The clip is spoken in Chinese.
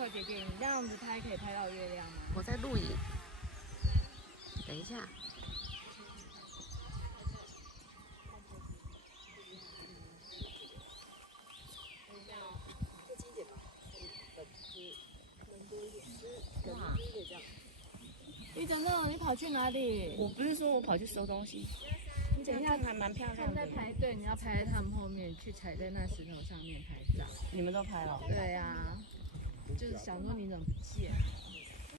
慧姐姐，你这样子拍可以拍到月亮吗？我在录影，等一下。哇！一整乐，你跑去哪里？我不是说我跑去收东西，你等一下，还蛮漂他们在亮的。排队，你要排在他们后面，去踩在那石头上面拍照。你们都拍了？对呀、就是想说你怎么不见？